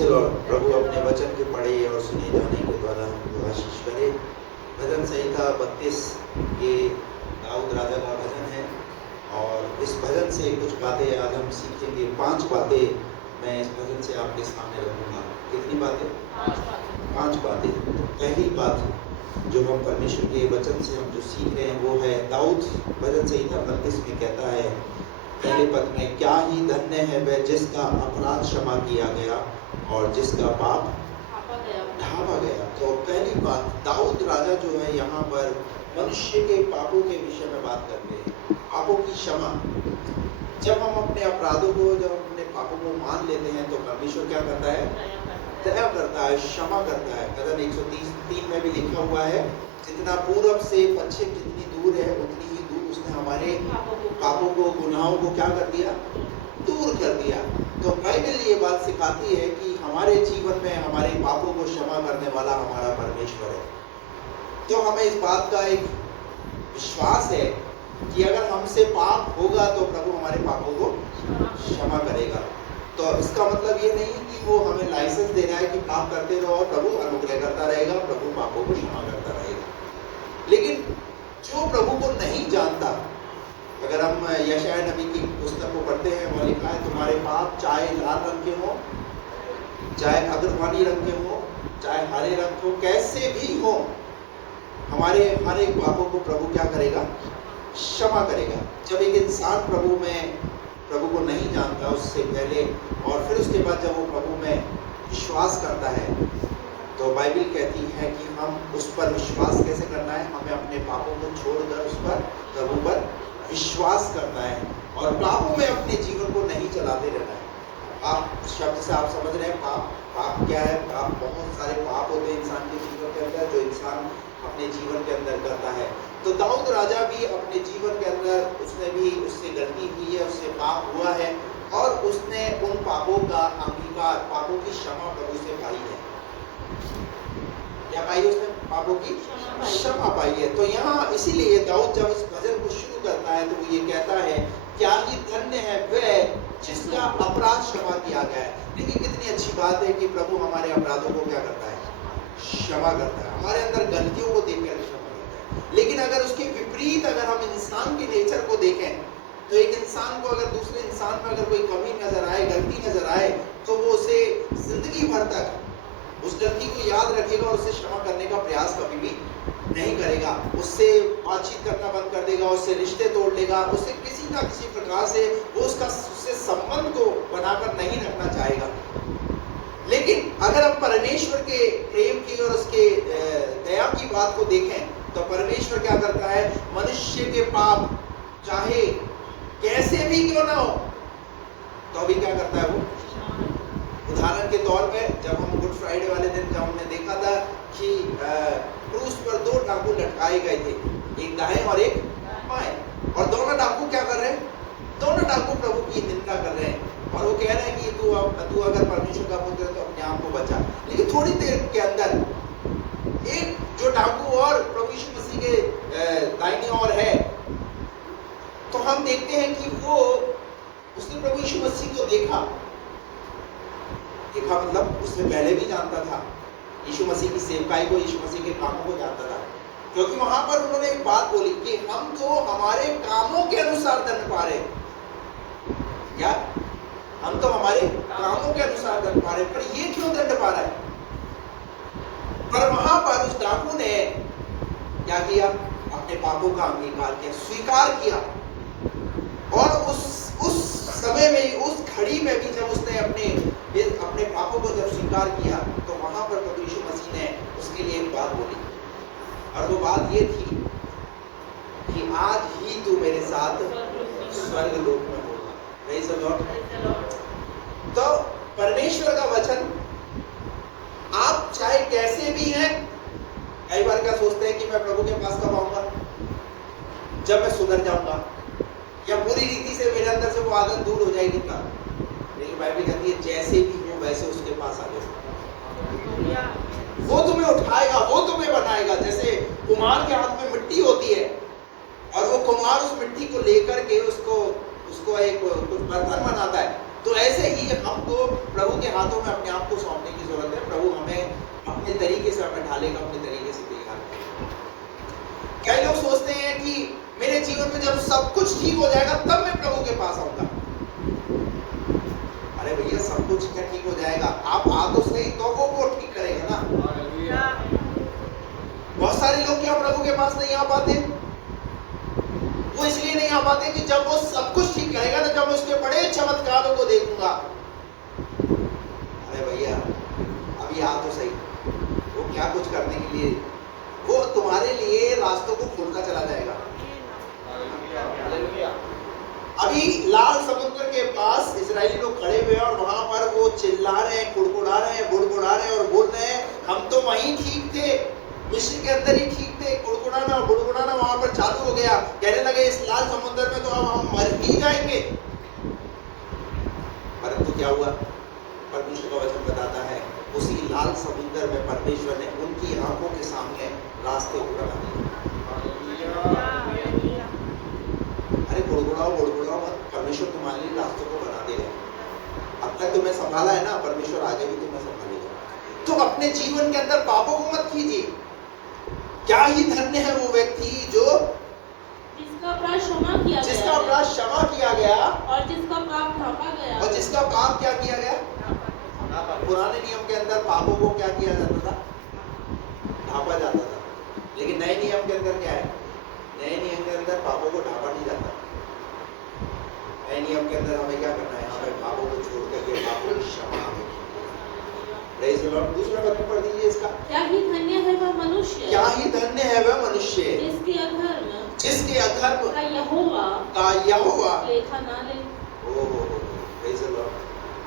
Praise the Lord. प्रभु अपने वचन के पढ़े और सुने जाने के द्वारा हमको आशीष करे। भजन संहिता 32 ये दाऊद राजा का भजन है और इस भजन से कुछ बातें आज हम सीखेंगे। 5 बातें मैं इस भजन से आपके सामने रखूंगा। कितनी बातें? 5 बातें। तो पहली बात जो हम परमेश्वर के वचन से हम जो सीख रहे हैं वो है, दाऊद भजन संहिता 32 में कहता है पहले पद में, क्या ही धन्य है वह जिसका अपराध क्षमा किया गया और जिसका पाप ढांपा गया। तो पहली बात, दाऊद राजा जो है यहाँ पर मनुष्य के पापों के विषय में बात करते हैं। पापों की क्षमा। जब हम अपने अपराधों को, जब हम अपने पापों को मान लेते हैं तो परमेश्वर क्या करता है? दया करता है, क्षमा करता है। भजन 130:3 में भी लिखा हुआ है, जितना पूरब से पश्चिम जितनी दूर है उतनी ही दूर उसने हमारे पापों को, गुनाहों को क्या कर दिया? दूर कर दिया। तो बाइबल ये बात सिखाती है कि हमारे जीवन में हमारे पापों को क्षमा करने वाला हमारा परमेश्वर है। तो हमें इस बात का एक विश्वास है कि अगर हमसे पाप होगा तो प्रभु हमारे पापों को क्षमा करेगा। तो इसका मतलब ये नहीं कि वो हमें लाइसेंस दे रहा है कि पाप करते रहो और प्रभु अनुग्रह करता रहेगा, प्रभु पापों को क्षमा करता रहेगा। लेकिन जो प्रभु को नहीं जानता, अगर हम यशायाह नबी की पुस्तक को पढ़ते हैं, वहाँ लिखा है तुम्हारे पाप चाहे लाल रंग के हो, चाहे अग्रवानी रंग के हो, चाहे हरे रंग हो, कैसे भी हो, हमारे हर एक पापों को प्रभु क्या करेगा? क्षमा करेगा। जब एक इंसान प्रभु को नहीं जानता उससे पहले और फिर उसके बाद जब वो प्रभु में विश्वास करता है तो बाइबल कहती है कि हम उस पर विश्वास कैसे करना है? हमें अपने पापों को छोड़कर उस पर, प्रभु पर विश्वास करना है और पापों में अपने जीवन को नहीं चलाते रहना है। आप शब्द से आप समझ रहे हैं पाप क्या है? पाप, बहुत सारे पाप होते हैं इंसान के जीवन के अंदर जो इंसान अपने जीवन के अंदर करता है। तो दाऊद राजा भी अपने जीवन के अंदर उससे गलती हुई है, उससे पाप हुआ है और उसने उन पापों का अंगीकार, पापों की क्षमा प्रभु से पाई है। क्या पाई उसने? पापों की क्षमा पाई है। तो यहाँ इसीलिए दाऊद जब इस भजन को शुरू करता है तो वो ये कहता है, क्या ही धन्य है वह जिसका अपराध क्षमा किया गया है। देखिए कितनी अच्छी बात है कि प्रभु हमारे अपराधों को क्या करता है? क्षमा करता है। हमारे अंदर गलतियों को देखकर क्षमा करता है। लेकिन अगर उसके विपरीत अगर हम इंसान के नेचर को देखें तो एक इंसान को अगर दूसरे इंसान में अगर कोई कमी नजर आए, गलती नजर आए, तो वो उसे जिंदगी भर तक उस गलती को याद रखेगा और उसे क्षमा करने का प्रयास कभी भी नहीं करेगा। उससे बातचीत करना बंद कर देगा, उससे रिश्ते तोड़ लेगा, उससे किसी ना किसी प्रकार से वो उससे संबंध को बनाकर नहीं रखना चाहेगा। लेकिन अगर हम परमेश्वर के प्रेम की और उसके दया की बात को देखें तो परमेश्वर क्या करता है? मनुष्य के पाप चाहे कैसे भी क्यों ना हो तो अभी क्या करता है वो? उदाहरण के तौर पे जब हम गुड फ्राइडे वाले दिन जब हमने देखा था कि क्रूस पर 2 डाकू लटकाए गए थे, एक दाएं और एक बाएं, और दोनों डाकू क्या कर रहे हैं? दोनों डाकू प्रभु की निंदा कर रहे हैं और वो कह रहे हैं कि तू अगर परमेश्वर का पुत्र है तो अपने आप को बचा। लेकिन थोड़ी देर के अंदर एक जो डाकू और प्रभु यीशु मसीह के दाहिनी ओर है, तो हम देखते हैं कि उसने प्रभु यीशु मसीह को देखा मतलब उससे पहले भी जानता था यीशु मसीह की सेवकाई को, यीशु मसीह के कामों को जानता था, क्योंकि वहां पर उन्होंने एक बात बोली कि हम तो हमारे कामों के अनुसार दंड पा रहे। क्या? हम तो हमारे कामों के अनुसार दंड पा रहे, पर ये क्यों दंड पा रहा है? पर वहां पर उस डाकू ने क्या किया? अपने पापों का अंगीकार किया, स्वीकार किया। और उस समय में, उस घड़ी में भी जब उसने अपने पापों को जब स्वीकार किया तो वहां पर प्रभु यीशु मसीह ने उसके लिए एक बात बोली और वो बात ये थी कि आज ही तू मेरे साथ स्वर्ग लोक में होगा। Praise the Lord. तो परमेश्वर का वचन, आप चाहे कैसे भी हैं, कई बार क्या सोचते हैं कि मैं प्रभु के पास कब आऊंगा? जब मैं सुधर जाऊंगा या पूरी रीति से मेरे अंदर से वो आदत दूर हो जाएगी तब। लेकिन बाइबल कहती है जैसे भी हो वैसे उसके पास आ जाओ। वो तुम्हें उठाएगा, वो तुम्हें बनाएगा। जैसे कुम्हार के हाथ में मिट्टी होती है और वो कुम्हार उस मिट्टी को लेकर के उसको एक कुछ बर्तन बनाता है तो ऐसे ही हमको प्रभु के हाथों में अपने आप को सौंपने की जरूरत है। प्रभु हमें अपने तरीके से हमें ढालेगा, अपने तरीके से तैयार करेगा। कई लोग सोचते हैं कि मेरे जीवन में जब सब कुछ ठीक हो जाएगा तब मैं प्रभु के पास आऊंगा। अरे भैया, सब कुछ क्या ठीक हो जाएगा? आप आ तो सही, तो वो ठीक करेगा ना। बहुत सारे लोग क्या प्रभु के पास नहीं आ पाते? वो इसलिए नहीं आ पाते कि जब वो सब कुछ ठीक करेगा ना, जब उसके बड़े चमत्कारों को देखूंगा। अरे भैया, अभी आ तो सही, वो क्या कुछ करने के लिए, वो तुम्हारे लिए रास्तों को खोलता चला जाएगा। अभी लाल समुद्र के पास इजरायली लोग खड़े हुए हैं और वहां पर वो चिल्ला रहे हैं, कुड़कुड़ा रहे हैं, बुड़बुड़ा रहे हैं और बोल रहे हैं हम तो वहीं ठीक थे, मिस्र के अंदर ही ठीक थे। कुड़कुड़ाना और बुड़बुड़ाना वहां पर चालू हो गया। कहने लगे इस लाल समुद्र में तो अब हम मर ही जाएंगे। परंतु क्या हुआ? परमेश्वर का वचन बताता है उसी लाल समुद्र में परमेश्वर ने उनकी आंखों के सामने रास्ते को बना दिए। अरे बुड़बुड़ाओ मत, परमेश्वर तुम्हारे लिए रास्तों को बना देगा। अब तक तुम्हें संभाला है ना, परमेश्वर आगे भी तुम्हें संभालेगा। तो अपने जीवन के अंदर पापों को मत कीजिए। क्या ही धन्य है वो व्यक्ति जो जिसका अपराध क्षमा किया गया और जिसका पाप ढांपा गया। और जिसका पाप क्या किया गया? पुराने नियम के अंदर पापों को क्या किया जाता था? ढांपा जाता था। लेकिन नए नियम के अंदर क्या है? नए नियम के अंदर पापों को ढांपा नहीं जाता। नए नियम के अंदर हमें क्या करना है? हमें पापों को छोड़ करके पापों की क्षमा हमें। Praise the Lord. दूसरा वचन पढ़ दीजिए इसका। क्या ही धन्य है वह मनुष्य, क्या ही धन्य है वह मनुष्य जिसके अधर्म का यहोवा लेखा ना ले। Praise the Lord.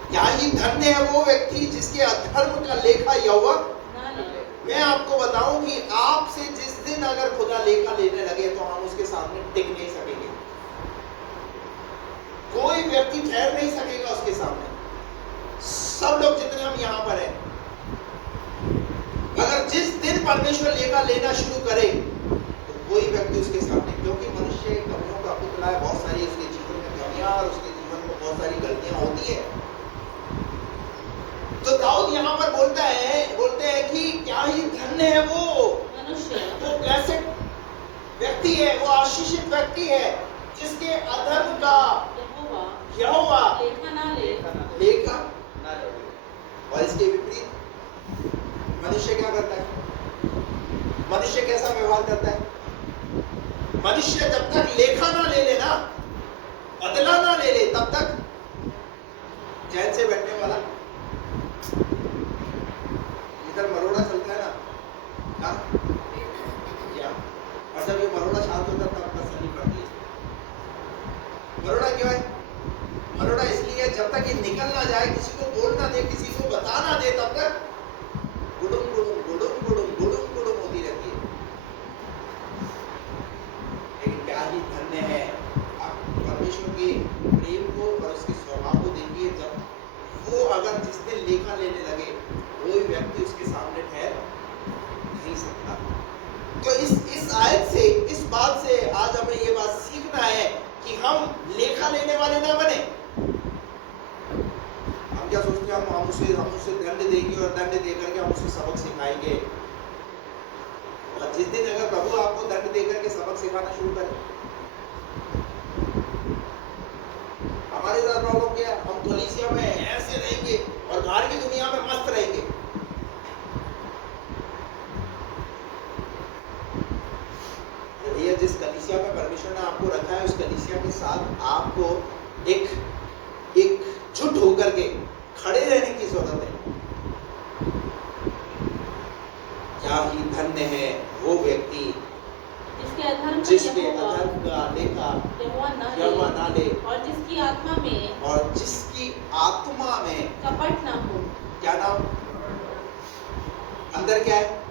क्या ही धन्य है वो व्यक्ति जिसके अधर्म का लेखा यहोवा ना ले। मैं आपको बताऊं कि आपसे जिस दिन अगर खुदा लेखा लेने लगे तो हम उसके सामने टिक नहीं सकेंगे। कोई व्यक्ति ठहर नहीं सकेगा उसके सामने। सब लोग जितने हम यहाँ पर हैं, अगर जिस दिन परमेश्वर लेखा लेना शुरू करे तो कोई व्यक्ति उसके सामने, क्योंकि मनुष्य कमियों का पुतला है। बहुत सारी उसके जीवन में कमियां और उसके जीवन में बहुत सारी गलतियां होती है। तो दाऊद यहाँ पर बोलते हैं कि क्या ही धन्य है वो मनुष्य, वो ब्लेसेड व्यक्ति है, वो आशीषित व्यक्ति है जिसके अधर्म का यहोवा लेखा ना ले। और इसके विपरीत मनुष्य क्या करता है? मनुष्य कैसा व्यवहार करता है? मनुष्य जब तक लेखा ना ले लेना, बदला ना ले ले, तब तक चैन से बैठने वाला। इधर मरोड़ा चलता है ना, और जब ये मरोड़ा शांत होता है तब तसल्ली पड़ती है। मरोड़ा क्यों है? मरोड़ा इसलिए जब तक ये निकल ना जाए, किसी को बोल ना दे, किसी को बता ना दे, तब तक गुडुम गुडुम गुडुम गुडुम गुडुम गुडुम होती रहती है। लेकिन क्या ही धन्य है आप परमेश्वर के प्रेम को और उसके स्वभाव को देखिए। जब वो अगर जिस दिन लेखा लेने लगे, कोई व्यक्ति उसके सामने ठहर नहीं सकता। तो इस आयत से, इस बात से आज हमें ये बात सीखना है कि हम लेखा लेने वाले ना बने। हम क्या सोचते हैं? हम उसे दंड देंगे और दंड देकर के हम उसे सबक सिखाएंगे। और जिस दिन अगर प्रभु आपको दंड देकर के सबक सिखाना शुरू करे, हमारे साथ प्रॉब्लम क्या है? हम कलीसिया में ऐसे रहेंगे और बाहर की दुनिया में मस्त रहेंगे। भैया, जिस कलीसिया में परमेश्वर ने आपको रखा है, उस कलीसिया के साथ आपको एक जुट होकर के खड़े रहने की जरूरत है। क्या ही धन्य है वो व्यक्ति जिसके अधर्म का लेखा यहोवा ना ले और जिसकी आत्मा में कपट ना हो। क्या नाम? अंदर क्या है?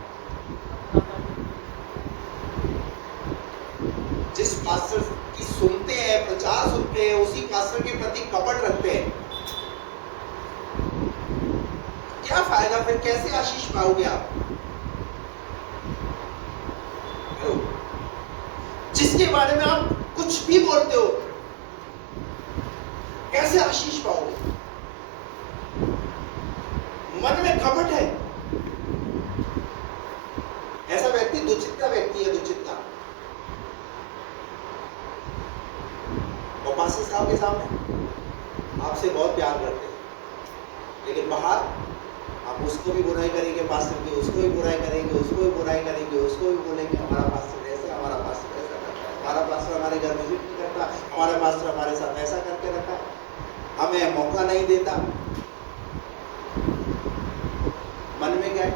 जिस पास्टर की सुनते हैं, प्रचार सुनते हैं, उसी पास्टर के प्रति कपट रखते हैं, क्या फायदा? फिर कैसे आशीष पाओगे आप? जिसके बारे में आप कुछ भी बोलते हो, कैसे आशीष पाओगे? मन में कपट है। ऐसा व्यक्ति दुचित्ता व्यक्ति है, दुचित्ता। और पास्टर साहब के सामने आपसे बहुत प्यार करते हैं, लेकिन बाहर आप उसको भी बुराई करेंगे, पास्टर की उसको भी बुराई करेंगे, उसको भी बुराई करेंगे, उसको भी बोलेंगे हमारा पास्टर ऐसा, हमारा पास्टर ऐसा करता है, हमारा पास्टर हमारे घर विजिट नहीं करता, हमारा पास्टर हमारे साथ ऐसा करके रखा, हमें मौका नहीं देता। मन में क्या है?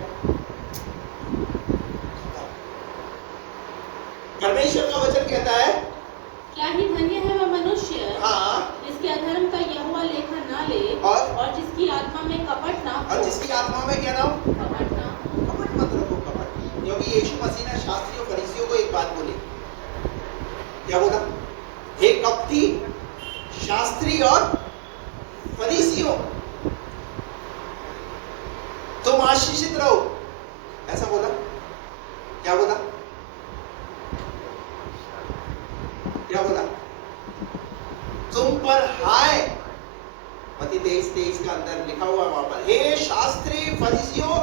परमेश्वर का वचन कहता है, क्या ही धन्य है वह मनुष्य हाँ, जिसके अधर्म का यहोवा लेखा ना ले और जिसकी आत्मा में कपट ना हो। और जिसकी आत्मा में क्या ना हो? कपट ना हो। कपट मत रखो, कपट। क्योंकि यीशु मसीह ने शास्त्रियों फरीसियों को एक बात बोली। क्या बोला? हे कपटी शास्त्री और फरीसियों, तुम आशीषित रहो। ऐसा बोला? क्या बोला? क्या बोला? तुम पर हाय। मत्ती 23:23 का अंदर लिखा हुआ वहां पर, हे शास्त्री फरीसियों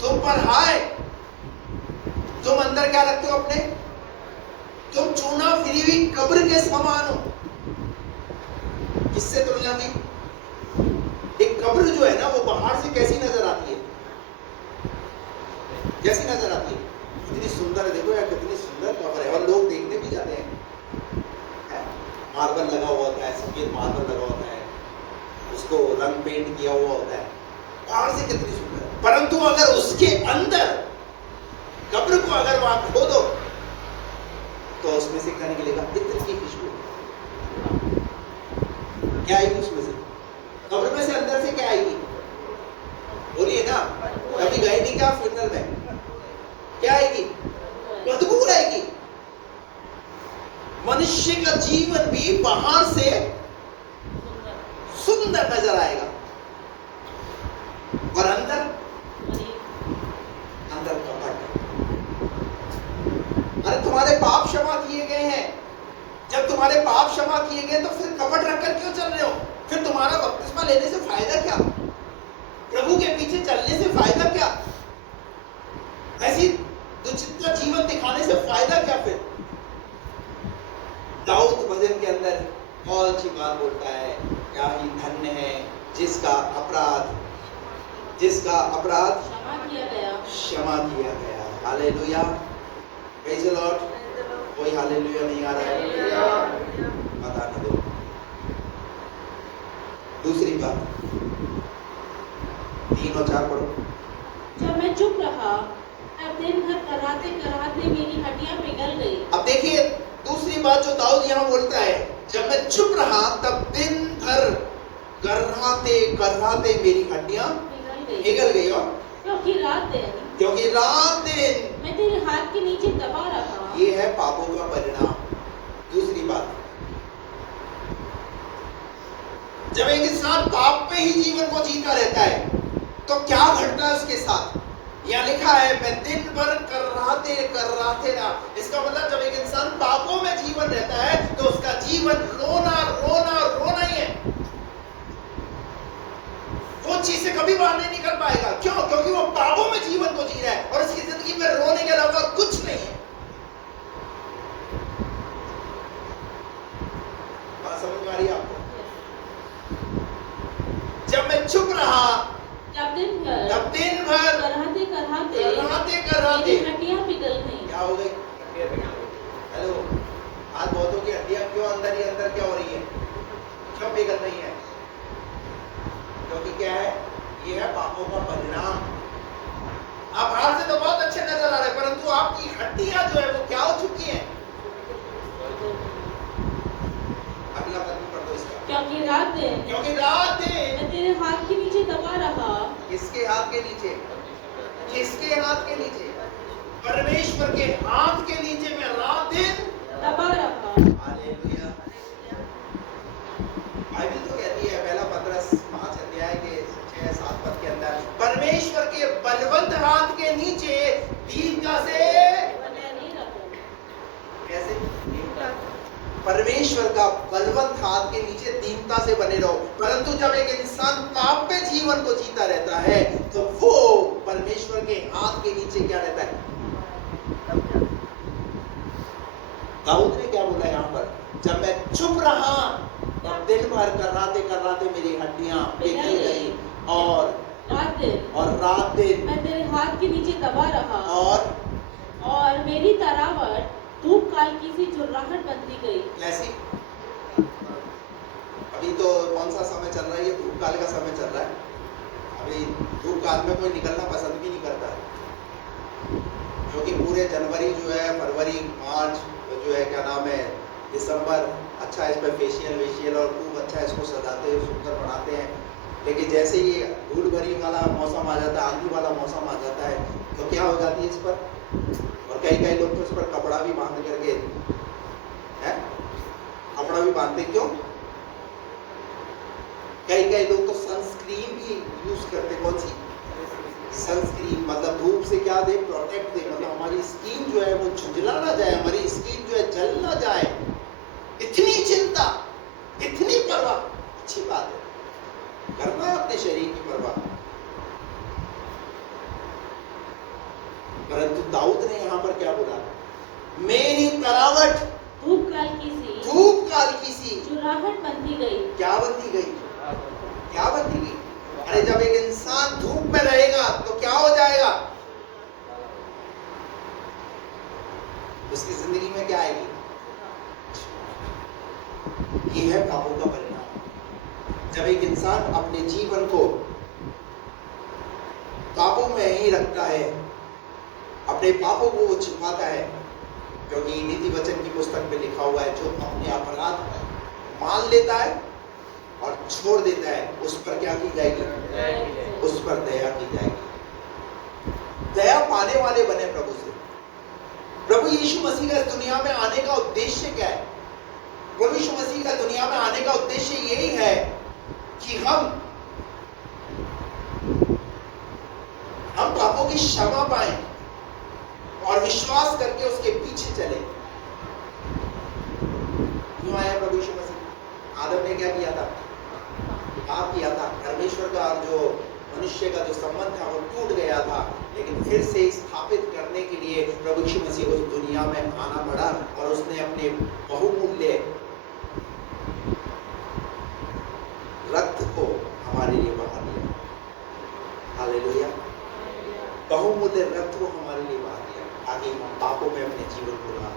तुम पर हाय। तुम अंदर क्या रखते हो अपने? तुम चूना फिरी हुई कब्र के समान हो। किससे तुलना की? एक कब्र जो है ना, वो बाहर से कैसी नजर आती है? कैसी नजर आती है? कितनी सुंदर है, देखो यार कितनी सुंदर कब्र है, और लोग देखने भी जाते हैं। मार्बल लगा हुआ होता है, सफेद मार्बल लगा होता है, उसको रंग पेंट किया हुआ होता है, बाहर से कितनी सुंदर। परंतु अगर उसके अंदर कब्र को अगर वहां खोदो तो उसमें से क्या निकलेगा? इत्र की खुशबू। क्या आएगी उसमें से? कब्र में से अंदर से क्या आएगी? बोलिए ना, कभी गए नहीं क्या फ्यूनरल में? क्या आएगी? बदबू आएगी। मनुष्य का जीवन भी बाहर से सुंदर नजर आएगा, और अंदर कपट। अरे तुम्हारे पाप क्षमा किए गए हैं। जब तुम्हारे पाप क्षमा किए गए तो फिर कपट रखकर क्यों चल रहे हो? फिर तुम्हारा बपतिस्मा लेने से फायदा क्या? प्रभु के पीछे चलने से फायदा क्या? ऐसी दुचित्ता जीवन दिखाने से फायदा क्या? फिर दाऊद भजन के अंदर बहुत अच्छी बात बोलता है, क्या ही धन्य है जिसका अपराध क्षमा किया गया। Hallelujah, praise the Lord. कोई हालेलुया नहीं आ रहा है? बताने दो। दूसरी बात 3 और 4 पढ़ो। जब मैं चुप रहा तब दिन भर कराहते कराहते मेरी हड्डियां पिघल गई। अब देखिए दूसरी बात जो दाऊद यहाँ बोलता है, जब मैं चुप रहा तब दिन भर कराहते कराहते मेरी हड्डियां पिघल गई। और क्योंकि रात दिन मैं तेरे हाथ के नीचे दबा रहा। ये है पापों का परिणाम। दूसरी बात, जब एक इंसान पाप में ही जीवन को जीता रहता है तो क्या घटना है उसके साथ? यहाँ लिखा है मैं दिन भर कराहते रहा। इसका मतलब जब एक इंसान पापों में जीवन रहता है तो उसका जीवन रोना रोना रोना ही है। वो चीज से कभी बाहर नहीं निकल पाएगा। क्यों? क्योंकि वो पापों में जीवन को जी रहा है और उसकी जिंदगी में रोने के अलावा कुछ नहीं है। बात समझ में आ रही है आपको? जब मैं चुप रहा जब दिन भर कराहते मेरी हड्डियां पिघल गई। क्या हो गई? हेलो, आज बहुतों की हड्डियां क्यों अंदर ही अंदर क्या हो रही है? क्यों पिघल रही है? क्योंकि क्या है? ये है पापों का परिणाम। आप बाहर से तो बहुत अच्छे नजर आ रहे हैं, परंतु आपकी हड्डियां जो है वो क्या हो चुकी हैं? अगला पद पढ़ दो इसका। क्योंकि रात दिन मैं तेरे हाथ के नीचे दबा रहा। किसके हाथ के नीचे? किसके हाथ के नीचे? परमेश्वर के हाथ के नीचे मैं रात दिन दबा रहा। हालेलुया। बाइबल तो कहती है पहला पत्रस 5 अध्याय के 6-7 पद के अंदर, परमेश्वर के बलवंत हाथ के नीचे दीनता से नहीं रखो। कैसे? परमेश्वर का बलवंत हाथ के नीचे दीनता से बने रहो। परंतु जब एक इंसान पाप में जीवन को जीता रहता है तो वो परमेश्वर के हाथ के नीचे क्या रहता है? दाऊद ने क्या बोला यहाँ पर? जब मैं चुप रहा तब दिन भर कराते मेरी हड्डियां पिघल गई और रात दिन मैं तेरे हाथ के नीचे दबा रहा और मेरी तरावट धूप काल की सी झुर्राहट बनती गई। कैसी? अभी तो कौन सा समय चल रहा है? ये धूप काल का समय चल रहा है। अभी धूप काल में कोई निकलना पसंद भी नहीं करता है, क्योंकि पूरे जनवरी जो है, फरवरी, मार्च जो है, क्या नाम है, दिसंबर, अच्छा इस पर फेशियल और खूब अच्छा इसको सजाते हैं, सुंदर बनाते हैं। लेकिन जैसे ये धूल भरी वाला मौसम आ जाता है, आंधी वाला मौसम आ जाता है, तो क्या हो जाती है इस पर? और कई लोग तो इस पर कपड़ा भी बांध करके है, कपड़ा भी बांधते। क्यों? कई लोग तो सनस्क्रीन भी यूज करते। कौन सी सनस्क्रीन? मतलब धूप से क्या दे? प्रोटेक्ट दे, मतलब हमारी स्किन जो है वो झुंझला ना जाए, हमारी स्किन जो है जल ना जाए। इतनी चिंता, इतनी परवाह, अच्छी बात है, करना है अपने शरीर की परवाह। परंतु दाऊद ने यहाँ पर क्या बोला? मेरी तरावट धूप काल की सी झुर्राहट बनती गई। क्या बनती गई? क्या बनती गई? अरे जब एक इंसान धूप में रहेगा तो क्या हो जाएगा? उसकी जिंदगी में क्या आएगी? ये है पापों का परिणाम। जब एक इंसान अपने जीवन को पापों में ही रखता है, अपने पापों को वो छिपाता है, क्योंकि नीति वचन की पुस्तक में लिखा हुआ है, जो अपने अपराध मान लेता है और छोड़ देता है, उस पर क्या की जाएगी? उस पर दया की जाएगी। दया पाने वाले बने प्रभु से। प्रभु यीशु मसीह का इस दुनिया में आने का उद्देश्य क्या है? प्रभु यीशु मसीह का दुनिया में आने का उद्देश्य यही है कि हम पापों की क्षमा पाएं और विश्वास करके उसके पीछे चले। क्यों आया प्रभु यीशु मसीह? आदम ने क्या किया था? पाप किया था। परमेश्वर का जो मनुष्य का जो संबंध था वो टूट गया था, लेकिन फिर से स्थापित करने के लिए प्रभु यीशु मसीह को दुनिया में आना पड़ा और उसने अपने बहुमूल्य रक्त को हमारे लिए बहा दिया। हालेलुया। बहुमूल्य रक्त को हमारे लिए बहा दिया ताकि हम पापों में अपने जीवन को ना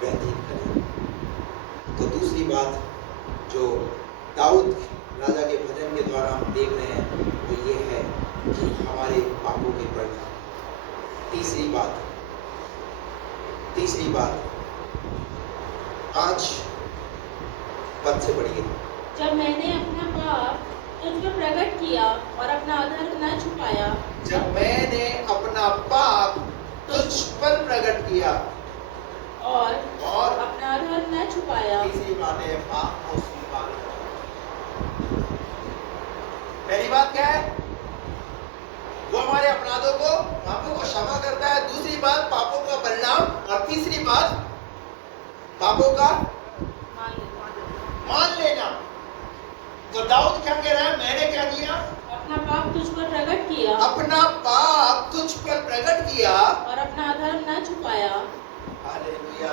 व्यतीत करें। तो दूसरी बात जो दाऊद राजा के भजन के द्वारा हम देख रहे हैं वो ये है कि हमारे पापों के परिणाम। तीसरी बात 5 पद से पढ़िए। जब मैंने अपना पाप तुझ पर प्रकट किया और अपना अधर्म न छुपाया। जब मैंने अपना पाप तुझ पर प्रकट किया और अपना अधर्म न छुपाया। तीसरी बात है पाप को स्वीकार करना। पहली बात क्या है? वो हमारे अपराधों को, पापों को क्षमा करता है। दूसरी बात पापों का परिणाम, और तीसरी बात पापों का मान लेना। तो दाऊद क्या कह रहा है? मैंने क्या किया? अपना पाप तुझ पर प्रकट किया। अपना पाप तुझ पर प्रकट किया और अपना अधर्म न छुपाया। हालेलुया।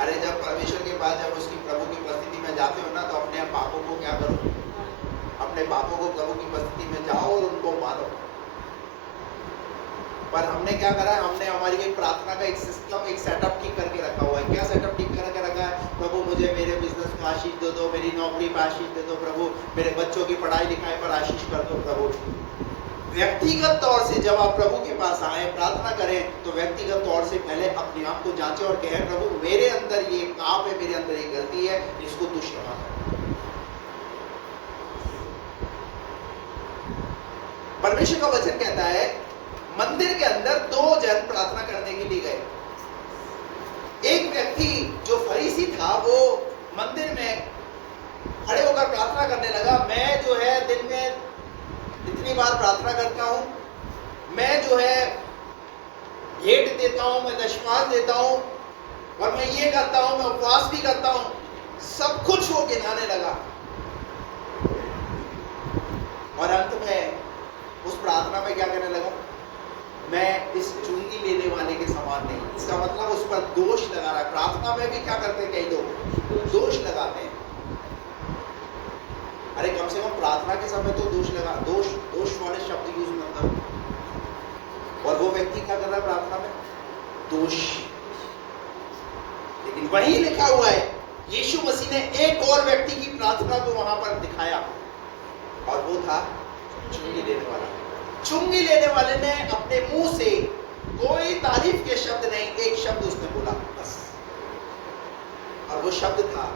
अरे जब परमेश्वर के पास, जब उसकी प्रभु की उपस्थिति में जाते हो ना, तो अपने पापों को क्या करो? अपने पापों को प्रभु की उपस्थिति में जाओ और उनको मानो। पर हमने क्या करा है? हमने हमारी एक प्रार्थना का एक सिस्टम, एक सेटअप ठीक करके रखा हुआ है। क्या सेटअप ठीक करके रखा है? प्रभु मुझे मेरे बिजनेस में आशीष दे दो, मेरी नौकरी पर आशीष दे दो प्रभु, मेरे बच्चों की पढ़ाई लिखाई पर आशीष कर दो प्रभु। व्यक्तिगत तौर से जब आप प्रभु के पास आए, प्रार्थना करें, तो व्यक्तिगत तौर से पहले अपने आप को जांचें और कहें, प्रभु मेरे अंदर ये पाप है, मेरे अंदर ये गलती है, इसको तू क्षमा कर। परमेश्वर का वचन कहता है, मंदिर के अंदर 2 जन प्रार्थना करने के लिए गए। एक व्यक्ति जो फरीसी था, वो मंदिर में खड़े होकर प्रार्थना करने लगा। मैं जो है दिन में इतनी बार प्रार्थना करता हूं, मैं जो है भेंट देता हूं, मैं दशमांश देता हूं, और मैं ये करता हूं, मैं उपवास भी करता हूं, सब कुछ वो गिनाने लगा। और अंत में उस प्रार्थना में क्या करने लगा, मैं इस चुंगी लेने वाले के समान नहीं। इसका मतलब उस पर दोष लगा रहा है। प्रार्थना में भी क्या करते हैं कई लोग, दोष लगाते हैं। अरे कम से कम प्रार्थना के समय तो दोष वाले शब्द यूज मत करो। और वो व्यक्ति क्या कर रहा है प्रार्थना में, दोष। लेकिन वही लिखा हुआ है, यीशु मसीह ने एक और व्यक्ति की प्रार्थना को वहां पर दिखाया, और वो था चुंगी लेने वाला। चुंगी लेने वाले ने अपने मुंह से कोई तारीफ के शब्द नहीं, एक शब्द उसने बोला बस, और वो शब्द था,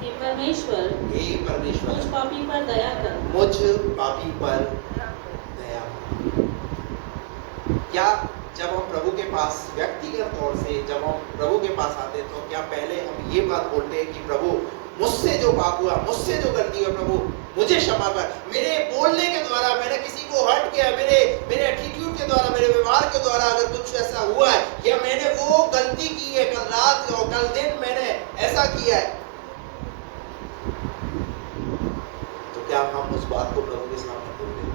हे परमेश्वर, मुझ पापी पर दया कर, मुझ पापी पर दया। क्या जब हम प्रभु के पास व्यक्तिगत तौर से जब हम प्रभु के पास आते हैं, तो क्या पहले हम ये बात बोलते हैं कि प्रभु मुझसे जो पाप हुआ, मुझसे जो गलती हुई, प्रभु मुझे क्षमा कर। मेरे बोलने के द्वारा मैंने किसी को हर्ट किया, मेरे एटीट्यूड के द्वारा, मेरे व्यवहार के द्वारा अगर कुछ ऐसा हुआ है, या मैंने वो गलती की है, कल रात और कल दिन मैंने ऐसा किया है, तो क्या हम उस बात को प्रभु के सामने बोलते हैं?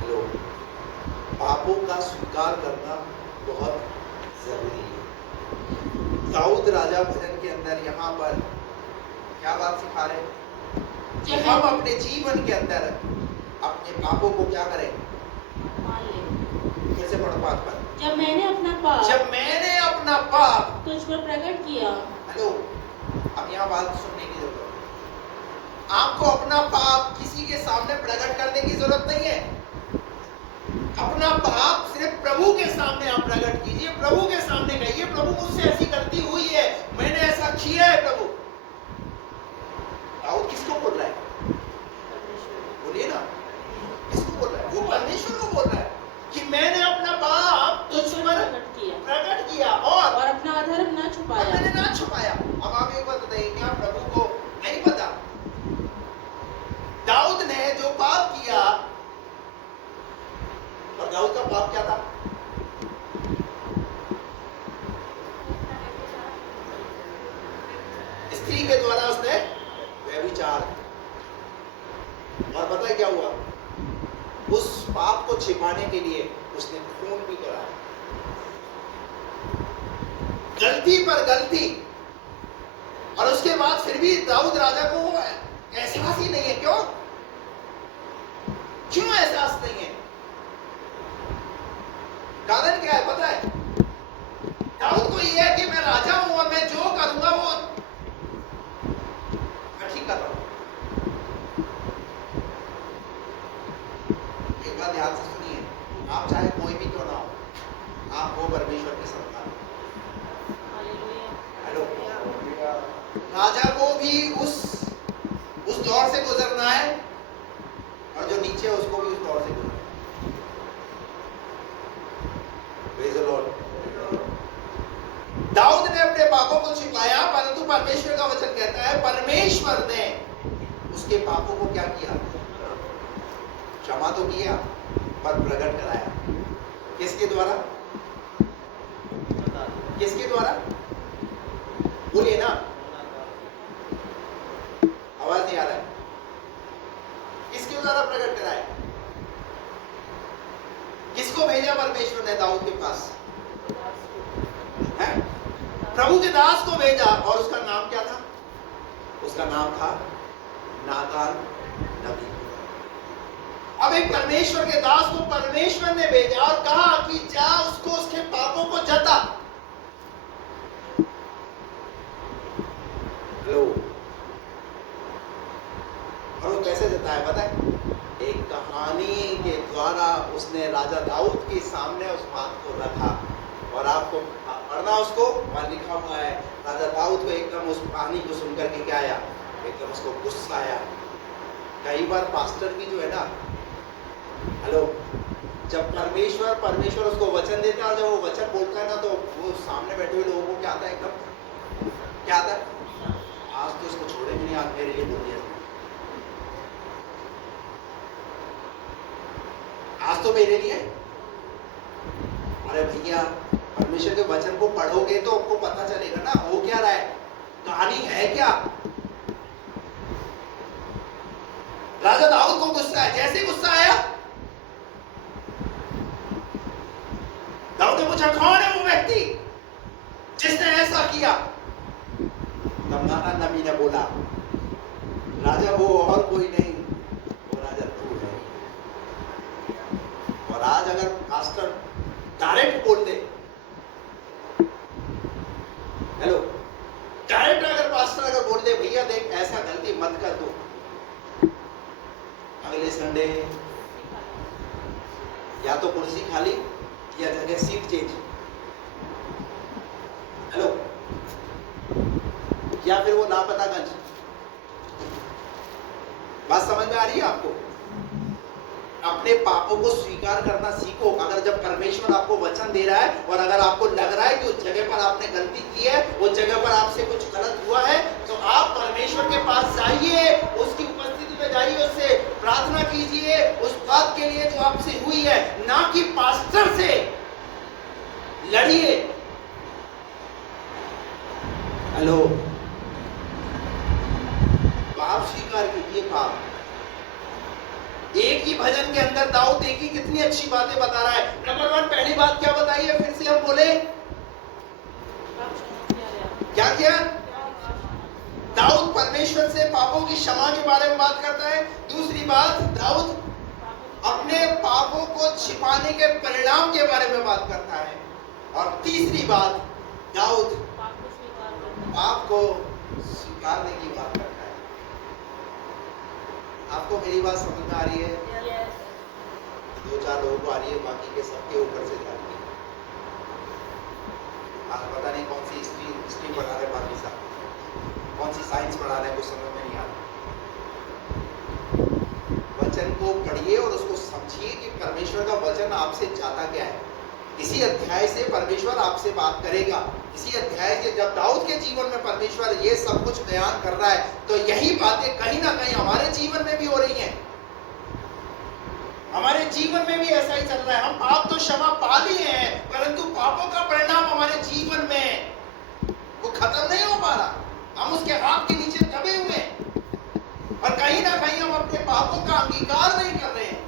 हेलो, पापों का स्वीकार करना बहुत जरूरी है। दाऊद राजा भजन के अंदर यहाँ पर क्या बात सिखा रहे हैं कि हम अपने जीवन के अंदर अपने पापों को क्या करें, मान ले। कैसे पढ़ो 5 पर, जब मैंने अपना पाप तुझ पर प्रकट किया। हेलो, अब यहाँ बात सुनने की जरूरत है। आपको अपना पाप किसी के सामने प्रकट करने की जरूरत नहीं है। अपना पाप सिर्फ प्रभु के सामने आप प्रकट कीजिए, प्रभु के सामने कहिए, प्रभु मुझसे ऐसी गलती हुई है, मैंने ऐसा किया है। प्रभु, दाऊद किसको बोल रहा है, बोलिए ना, किसको बोल रहा है? वो परमेश्वर को बोल रहा है कि मैंने अपना पाप तुझ पर प्रकट किया और अपना अधर्म न छुपाया। मैंने ना छुपाया। अब आप एक बात बताइए, क्या प्रभु को नहीं पता दाऊद ने जो पाप किया? और दाऊद का पाप क्या था? स्त्री के द्वारा उसने व्यभिचार। और पता है क्या हुआ? उस पाप को छिपाने के लिए उसने खून भी कराया, गलती पर गलती। और उसके बाद फिर भी दाऊद राजा को एहसास ही नहीं है। क्यों एहसास नहीं है? कारण क्या है पता है? दाऊद को यह है कि मैं राजा हूं और मैं जो करूंगा वो मैं ठीक कर रहा हूं। एक बात ध्यान से सुनिए, आप चाहे कोई भी क्यों ना हो, आप वो परमेश्वर के संतान। हेलो, राजा को भी उस दौर से गुजरना है, और जो नीचे है उसको भी उस दौर से गुजरना है। Praise the Lord. दाऊद ने अपने पापों को छिपाया, परंतु परमेश्वर का वचन कहता है परमेश्वर ने उसके पापों को क्या किया? क्षमा तो किया, पर प्रकट कराया। किसके द्वारा? किसके द्वारा? बोलिए ना, आवाज नहीं आ रहा है। किसके द्वारा प्रकट कराया? किसको भेजा परमेश्वर ने दाऊद के पास? है? प्रभु के दास को भेजा, और उसका नाम क्या था? उसका नाम था नातान नबी। अब एक परमेश्वर के दास को परमेश्वर ने भेजा और कहा कि जा उसको उसके पापों को जता। हेलो, और वो कैसे जताया पता है? एक कहानी के द्वारा उसने राजा दाऊद के सामने उस बात को रखा। और आपको पढ़ना उसको, वहां लिखा हुआ है राजा दाऊद को एकदम उस कहानी को सुनकर के क्या आया? एकदम उसको गुस्सा आया। कई बार पास्टर भी जो है ना, हेलो, जब परमेश्वर उसको वचन देता है, और जब वो वचन बोलता है ना, तो वो सामने बैठे हुए लोगों को क्या आता है? एकदम क्या आता है? आज तो इसको छोड़ेंगे नहीं, आज मेरे लिए बोल दिया, आज तो मेरे लिए अरे भैया, परमेश्वर के वचन को पढ़ोगे तो आपको पता चलेगा ना हो क्या रहा है, कहानी है क्या। राजा दाऊद को गुस्सा है, जैसे गुस्सा आया दाऊद ने पूछा कौन है वो व्यक्ति जिसने ऐसा किया। तब नातान नबी ने बोला राजा वो और कोई नहीं, वो राजा तू है। और आज अगर पास्टर डायरेक्ट बोल दे, हेलो, डायरेक्ट अगर पास्टर अगर बोल दे भैया देख ऐसा गलती मत कर दो, अगले संडे या तो कुर्सी खाली या जगह सीट चेंज, हेलो, या फिर वो लापतागंज। बात समझ में आ रही है आपको? अपने पापों को स्वीकार करना सीखो। अगर जब परमेश्वर आपको वचन दे रहा है और अगर आपको लग रहा है कि उस जगह पर आपने गलती की है, उस जगह पर आपसे कुछ गलत हुआ है, तो आप परमेश्वर के पास जाइए, उसकी उपस्थिति में जाइए, उससे प्रार्थना कीजिए उस बात के लिए जो आपसे हुई है, ना कि पास्टर से लड़िए। हेलो, पाप स्वीकार कीजिए। पाप एक ही भजन के अंदर दाऊद देखिए कितनी अच्छी बातें बता रहा है। नंबर 1 पहली बात क्या बताई है, फिर से हम बोले क्या किया? दाऊद परमेश्वर से पापों की क्षमा के बारे में बात करता है। दूसरी बात, दाऊद अपने पापों को छिपाने के परिणाम के बारे में बात करता है। और तीसरी बात, दाऊद पाप को स्वीकारने की बात करता है। आपको मेरी बात समझ में आ रही है? yes. 2-4 लोगों को आ रही है, बाकी के सबके ऊपर से जा रही है। आज पता नहीं कौन सी हिस्ट्री पढ़ा रहे बाकी साहब, कौन सी साइंस पढ़ा रहे हैं, कुछ समझ में नहीं आ रहा। वचन को पढ़िए और उसको समझिए कि परमेश्वर का वचन आपसे चाहता क्या है। इसी अध्याय से परमेश्वर आपसे बात करेगा। इसी अध्याय से जब दाऊद के जीवन में परमेश्वर ये सब कुछ बयान कर रहा है, तो यही बातें कहीं ना कहीं हमारे जीवन में भी हो रही हैं। हमारे जीवन में भी ऐसा ही चल रहा है। हम पाप तो क्षमा पा लिए हैं, परंतु पापों का परिणाम हमारे जीवन में वो खत्म नहीं हो पा रहा। हम उसके हाथ के नीचे दबे हुए हैं और कहीं ना कहीं हम अपने पापों का अंगीकार नहीं कर रहे हैं।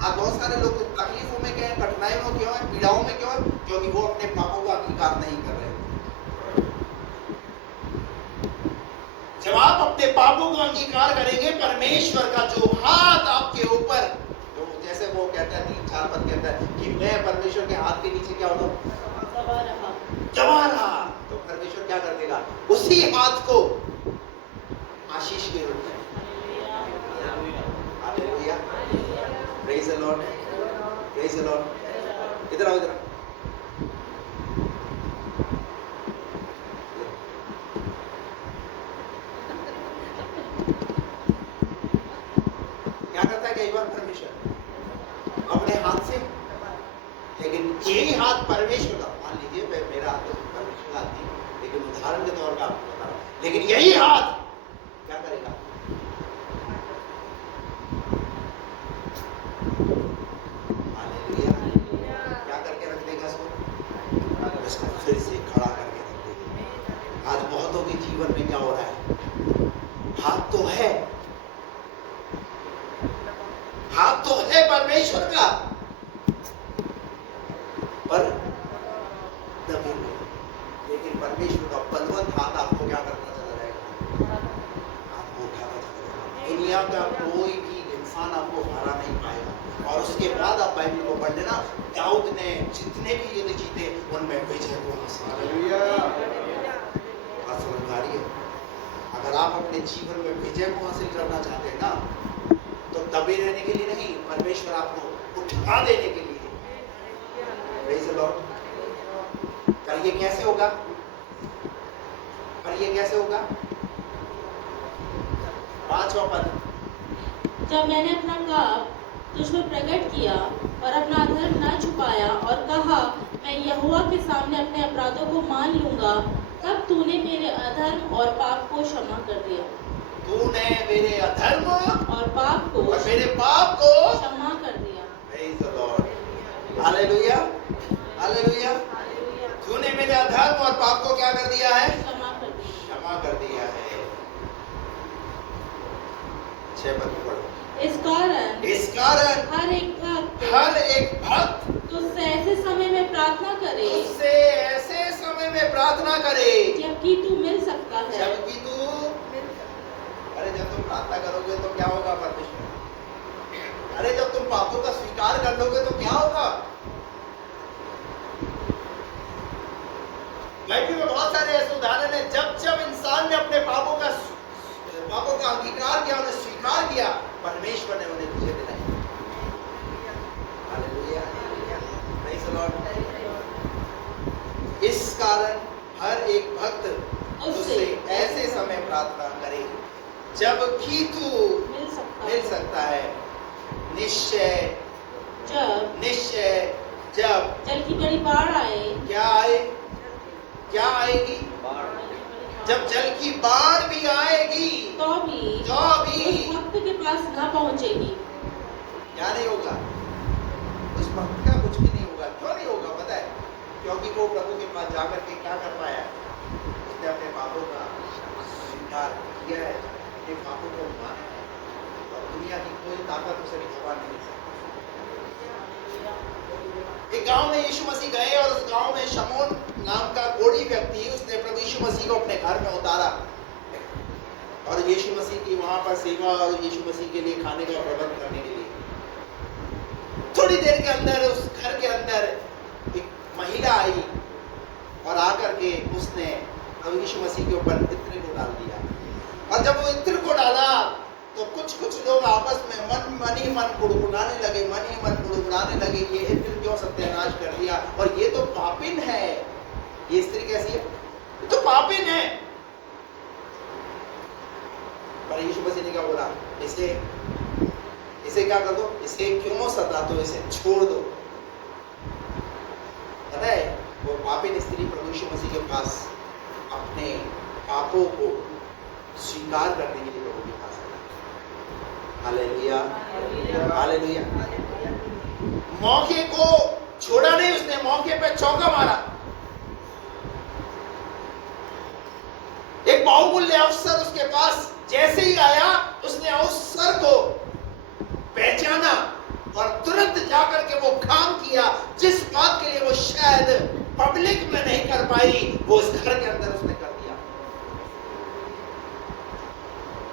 आज बहुत सारे लोग तकलीफों में क्यों हैं, कठिनाइयों में क्यों हैं, पीड़ाओं में क्यों हैं? क्योंकि वो अपने पापों का अंगीकार नहीं कर रहे। जब आप अपने पापों का अंगीकार करेंगे, परमेश्वर का जो हाथ आपके ऊपर, जो जैसे वो कहता है 3-4 पद कहता है कि मैं परमेश्वर के हाथ के नीचे क्या हो दबा रहा, तो परमेश्वर क्या कर देगा? उसी हाथ को आशीष के रूप में। Hallelujah, praise the Lord, praise the Lord. इधर आओ, इधर क्या करता है कई बार परमेश्वर अपने हाथ से, लेकिन यही हाथ परमेश्वर का, मान लीजिए मेरा हाथ तो परमेश्वर का हाथ नहीं, लेकिन उदाहरण के तौर पर आपको बता रहा हूं, लेकिन यही हाथ क्या करेगा? क्या करके रख देगा इसको फिर से खड़ा करके रख देगा। आज बहुतों के जीवन में क्या हो रहा है? हाथ तो है, हाथ तो है परमेश्वर का, पर दबे हुए। लेकिन परमेश्वर का बलवंत हाथ आपको क्या करता चला जाएगा? आपको उठाता चला जाएगा। दुनिया का कोई भी इंसान आपको हरा नहीं पाएगा। और उसके बाद आप बाइबल को पढ़ लेना, दाऊद ने जितने भी युद्ध जीते उनमें विजय को हासिल किया। बात समझ में आ रही है? अगर आप अपने जीवन में विजय को हासिल करना चाहते हैं ना, तो दबे रहने के लिए नहीं, परमेश्वर आपको उठा देने के लिए। Praise the Lord. पर ये कैसे होगा? पर ये कैसे होगा? 5वां पद, जब मैंने अपना पाप तुझ पर प्रकट किया और अपना अधर्म न छुपाया और कहा मैं यहोवा के सामने अपने अपराधों को मान लूंगा, तब तूने मेरे अधर्म और पाप को क्षमा कर दिया। तूने मेरे अधर्म और पाप को और मेरे पाप को क्षमा कर दिया। Praise the Lord. Hallelujah, hallelujah. तूने मेरे अधर्म और पाप को क्या कर दिया है? क्षमा कर दी। क्षमा कर दिया है। 6 पद पढ़ो। इस कारण इस कारण हर एक भक्त तुझसे ऐसे समय में प्रार्थना करे जबकि तू मिल सकता है। जबकि तू, अरे जब तुम प्रार्थना करोगे तो क्या होगा परमेश्वर? अरे जब तुम पापों का स्वीकार कर लोगे तो क्या होगा? बाइबल में बहुत सारे ऐसे उदाहरण हैं जब इंसान ने अपने पापों का अंगीकार किया, उन्हें स्वीकार किया, परमेश्वर ने उन्हें विजय दिलाई। Hallelujah, praise the Lord. इस कारण हर एक भक्त उससे ऐसे समय प्रार्थना करे जबकि तू मिल सकता है। निश्चय जब जल की बड़ी बाढ़ आए, क्या आएगी? जब जल की बाढ़ भी आएगी तो भी उस भक्त के पास न पहुंचेगी। क्या नहीं होगा? उस भक्त का कुछ भी नहीं होगा। क्यों नहीं होगा पता है? क्योंकि वो प्रभु के पास जाकर के क्या कर पाया? उसने अपने पापों का स्वीकार किया है, अपने पापों को माना है, और दुनिया की कोई ताकत उसे रिझा नहीं सकती। एक गांव में यीशु मसीह गए और उस गांव में शमौन नाम का कोढ़ी व्यक्ति, उसने प्रभु यीशु मसीह को अपने घर में उतारा और यीशु मसीह की वहां पर सेवा और यीशु मसीह के लिए खाने का प्रबंध करने के लिए। थोड़ी देर के अंदर उस घर के अंदर एक महिला आई और आकर के उसने प्रभु यीशु मसीह के ऊपर इत्र को डाल दिया। और जब वो इत्र को डाला तो कुछ लोग आपस में मन ही मन कुड़कुड़ाने लगे कि ये इत्र क्यों सत्यानाश कर दिया, और ये तो पापिन है। ये स्त्री कैसी है? ये तो पापिन है। पर यीशु मसीह ने क्या बोला? इसे क्या कर दो? इसे क्यों सताते हो? इसे छोड़ दो। पता है, वो पापिन स्त्री प्रभु यीशु मसीह के पास अपने पापों को स्वीकार करने के लिए प्रभु के पास आया। Hallelujah, hallelujah. मौके को छोड़ा नहीं उसने, मौके पे चौका मारा। एक बाहुबल्य अफसर उसके पास जैसे ही आया, उसने अफसर को पहचाना और तुरंत जाकर के वो काम किया जिस बात के लिए वो शायद पब्लिक में नहीं कर पाई, वो उस घर के अंदर उसने कर दिया।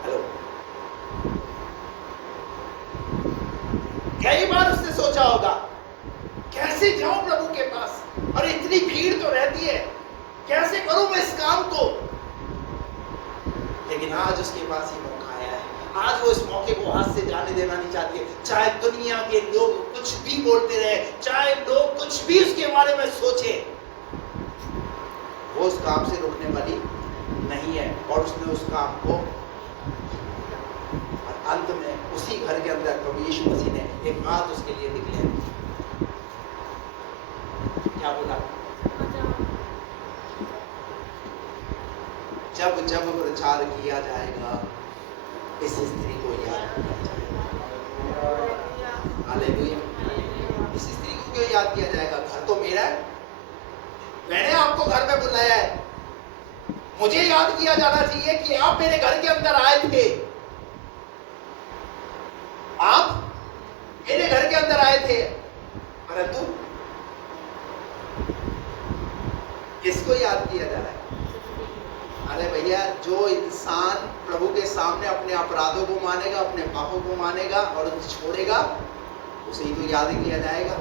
हेलो, कई बार उसने सोचा होगा कैसे जाऊं प्रभु के पास, और इतनी भीड़ तो रहती है, कैसे करूं मैं इस काम को? लेकिन आज उसके पास ये मौका आया है। आज वो इस मौके को हाथ से जाने देना नहीं चाहती है। चाहे दुनिया के लोग कुछ भी बोलते रहे, चाहे लोग कुछ भी उसके बारे में सोचे, वो उस काम से रुकने वाली नहीं है। और उसने उस काम को, और अंत में उसी घर के अंदर प्रभु यीशु मसीह ने एक बात उसके लिए डिक्लेयर की। क्या बोला? जब प्रचार किया जाएगा, इस स्त्री को याद किया जाएगा। हालेलुया। इस स्त्री को क्यों याद किया जाएगा? घर तो मेरा है, मैंने आपको घर में बुलाया है। मुझे याद किया जाना चाहिए कि आप मेरे घर के अंदर आए थे, आप मेरे घर के अंदर आए थे, परंतु किसको याद किया जा रहा है? अरे भैया, जो इंसान प्रभु के सामने अपने अपराधों को मानेगा, अपने पापों को मानेगा और उसे छोड़ेगा, उसे ही तो याद किया जाएगा।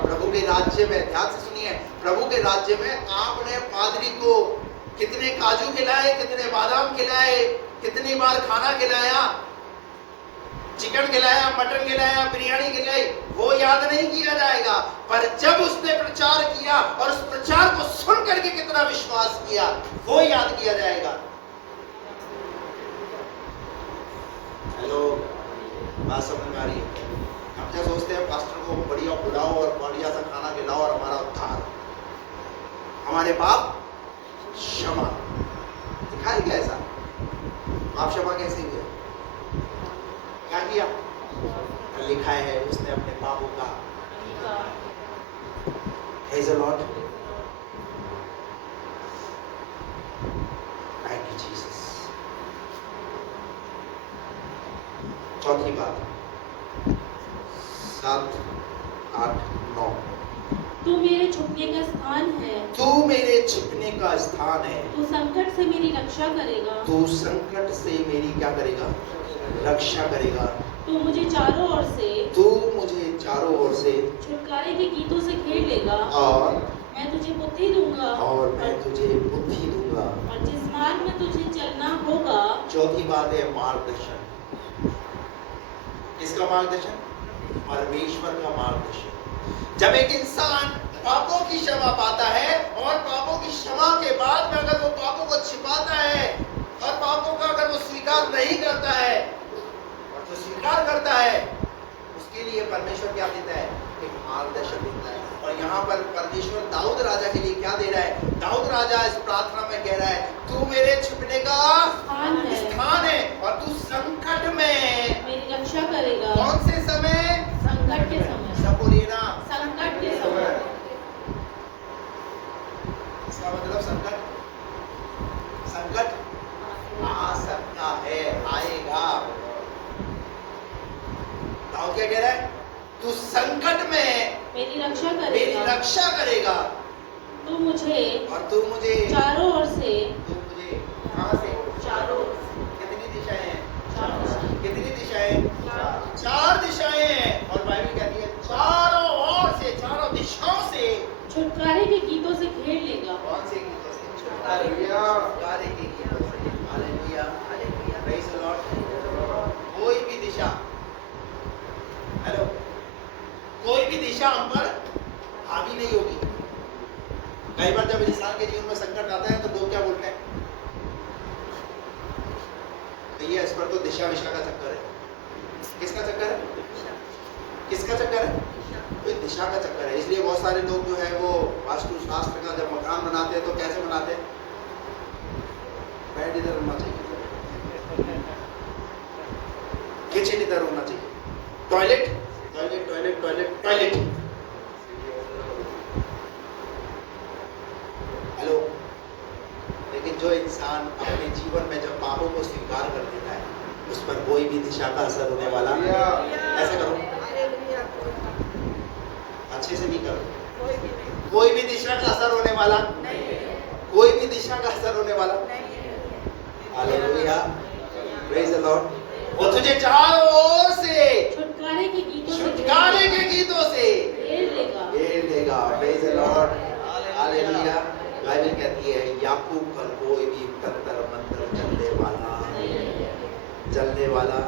प्रभु के राज्य में, ध्यान से सुनिए, प्रभु के राज्य में आपने पादरी को कितने काजू खिलाए, कितने बादाम खिलाए, कितनी बार खाना खिलाया, चिकन खिलाया, मटन खिलाया, बिरयानी खिलाई, वो याद नहीं किया जाएगा। पर जब उसने प्रचार किया और उस प्रचार को सुन करके कितना विश्वास किया, वो याद किया जाएगा। हेलो, बात समझ में आ रही है? हम क्या सोचते हैं, पास्टर को बढ़िया बुलाओ और बढ़िया सा खाना खिलाओ और हमारा उद्धार, हमारे पाप क्षमा। दिखा है क्या ऐसा? पाप क्षमा कैसे हुए? क्या किया? लिखा है उसने अपने पापों का Praise the Lord. Thank you, Jesus. चौथी बात 7, 8, 9 तू मेरे छुपने का स्थान है, तू मेरे छिपने का स्थान है। तू संकट से मेरी रक्षा करेगा, तू संकट से मेरी क्या करेगा? रक्षा करेगा। तू मुझे चारों ओर से तू मुझे चारों ओर से छुटकारे के गीतों से घेर लेगा, और मैं तुझे बुद्धि दूंगा मैं तुझे बुद्धि दूंगा। और जिस मार्ग में तुझे चलना होगा। चौथी बात है मार्गदर्शन। किसका मार्गदर्शन? परमेश्वर का मार्गदर्शन। जब एक इंसान पापों की क्षमा पाता है और पापों की क्षमा के बाद में अगर वो पापों को छिपाता है और पापों का अगर वो स्वीकार नहीं करता है और जो स्वीकार करता है उसके लिए परमेश्वर क्या देता है? एक मार्गदर्शन देता है। और यहाँ पर परमेश्वर दाऊद राजा के लिए क्या दे रहा है? दाऊद राजा इस प्रार्थना में कह रहा है, तू मेरे छुपने का स्थान है और तू संकट में मेरी रक्षा करेगा। कौन से समय? संकट के समय। सब बोलिए ना, संकट के समय। इसका मतलब संकट आ सकता है, आएगा। दाऊद क्या कह रहा है? तू संकट में मेरी रक्षा करेगा। तू मुझे चारों ओर से तू मुझे कहां से? चारों ओर से। कितनी दिशाएं हैं? चारों दिशाएं? 4 दिशाएं हैं। और बाइबल कहती है चारों ओर से, चारों दिशाओं से छुटकारे के गीतों से घेर लेगा। कौन से गीतों से? छुटकारे के गीतों से। Hallelujah, praise the Lord. कोई भी दिशा, हेलो, कोई भी दिशा हम पर हावी नहीं होगी। कई बार जब इंसान के जीवन में संकट आता है तो लोग क्या बोलते हैं? भैया इस पर तो दिशा विशा का चक्कर है। किसका चक्कर है? किसका चक्कर है? तो दिशा का चक्कर है। इसलिए बहुत सारे लोग जो है वो वास्तु शास्त्र का जब मकान बनाते हैं तो कैसे बनाते हैं? बेड इधर होना चाहिए, किचन इधर होना चाहिए, toilet toilet toilet toilet toilet. Hello, लेकिन जो इंसान अपने जीवन में जब पापों को स्वीकार कर देता है उस पर कोई भी दिशा का असर होने वाला। ऐसे करो, अच्छे से नहीं करो। कोई भी दिशा का असर होने वाला, कोई भी दिशा का असर होने वाला। Hallelujah, praise the Lord. वो तुझे चारों ओर से छुटकारे के गीतों से घेर लेगा। Praise the Lord, hallelujah. Bible कहती है याकूब पर कोई भी तंत्र मंत्र चलने वाला,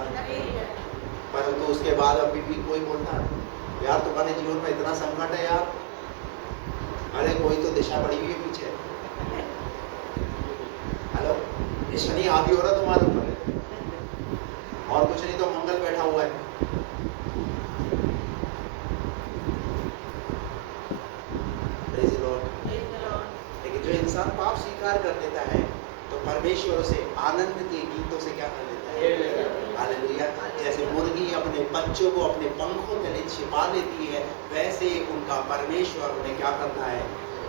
परंतु उसके बाद अभी भी कोई बोलता है यार तुम्हारे जीवन में इतना संकट है यार, अरे कोई तो दिशा पड़ी हुई है पीछे। हेलो, ये शनि हावी हो रहा तुम्हारे ऊपर और कुछ नहीं तो मंगल बैठा हुआ है। Praise the Lord. लेकिन जो इंसान पाप स्वीकार कर देता है तो परमेश्वर उसे आनंद के गीतों से क्या कर देता है? हालेलुया। जैसे मुर्गी अपने बच्चों को अपने पंखों तले छिपा लेती है, वैसे उनका परमेश्वर उन्हें क्या करता है?